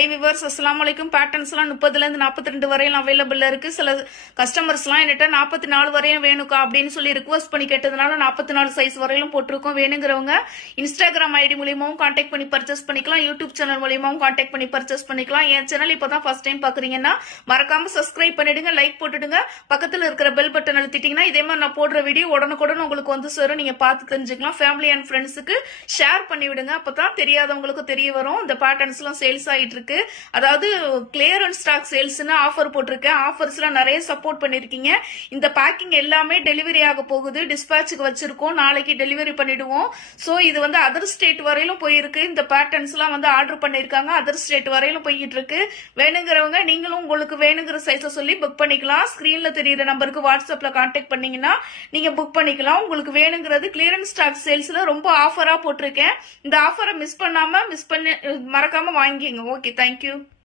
High viewers அஸ்ஸலாமு அலைக்கும். பேட்டர்ன்ஸ்லாம் 30ல இருந்து 42 வரையும் அவைலபிள் இருக்கு. சில கஸ்டமர்ஸ்லாம் என்கிட்ட 44 வரையும் வேணுக்கா அப்படின்னு சொல்லி ரிக்வஸ்ட் பண்ணி கேட்டதுனால 44 சைஸ் வரையிலும் போட்டிருக்கோம். வேணுங்கிறவங்க இன்ஸ்டாகிராம் ஐடி மூலியமாவும் கான்டாக்ட் பண்ணி பர்ச்சேஸ் பண்ணிக்கலாம். யூடியூப் சேனல் மூலியமாவும் கான்டாக்ட் பண்ணி பர்ச்சேஸ் பண்ணிக்கலாம். என் சேனல் இப்பதான் ஃபர்ஸ்ட் டைம் பாக்குறீங்கன்னா மறக்காம சப்ஸ்கிரைப் பண்ணிடுங்க, லைக் போட்டுடுங்க, பக்கத்துல இருக்கிற பெல் பட்டன் அழுத்திட்டீங்கன்னா இதே மாதிரி நான் போடுற வீடியோ உடனுக்குடன் உங்களுக்கு வந்து சேரும். நீங்க பார்த்து தெரிஞ்சுக்கலாம். ஃபேமிலி அண்ட் ஃப்ரெண்ட்ஸுக்கு ஷேர் பண்ணி விடுங்க. அப்பதான் தெரியாதவங்களுக்கு தெரிய வரும். இந்த பேட்டர்ன்ஸ் எல்லாம் சேல்ஸ் ஆயிட்டு இருக்கு. அதாவது கிளியரன்ஸ் ஸ்டாக் சேல்ஸ்னு ஆஃபர் போட்டிருக்கேன். ஆஃபர்ஸ்ல நிறைய சப்போர்ட் பண்ணிருக்கீங்க. இந்த பேக்கிங் எல்லாமே டெலிவரி ஆக போகுது. டிஸ்பேச்சுக்கு வச்சிருக்கோம். நாளைக்கு டெலிவரி பண்ணிடுவோம். சோ இது வந்து அதர் ஸ்டேட் வரையிலும் போயிருக்கு. இந்த பேட்டர்ன்ஸ் எல்லாம் வந்து ஆர்டர் பண்ணிருக்காங்க. அதர் ஸ்டேட் வரையிலும் போயிட்டு இருக்கு. வேணுங்கிறவங்க நீங்களும் உங்களுக்கு வேணுங்கிற சைஸை சொல்லி புக் பண்ணிக்கலாம். ஸ்கிரீன்ல தெரியுற நம்பருக்கு வாட்ஸ்அப்ல கான்டாக்ட் பண்ணீங்கன்னா நீங்க புக் பண்ணிக்கலாம். உங்களுக்கு வேணுங்கிறது கிளியரன்ஸ் ஸ்டாக் சேல்ஸ்ல ரொம்ப ஆஃபரா போட்டிருக்கேன். இந்த ஆஃபரை மிஸ் பண்ணாம மறக்காம வாங்கிங்க. Okay, thank you.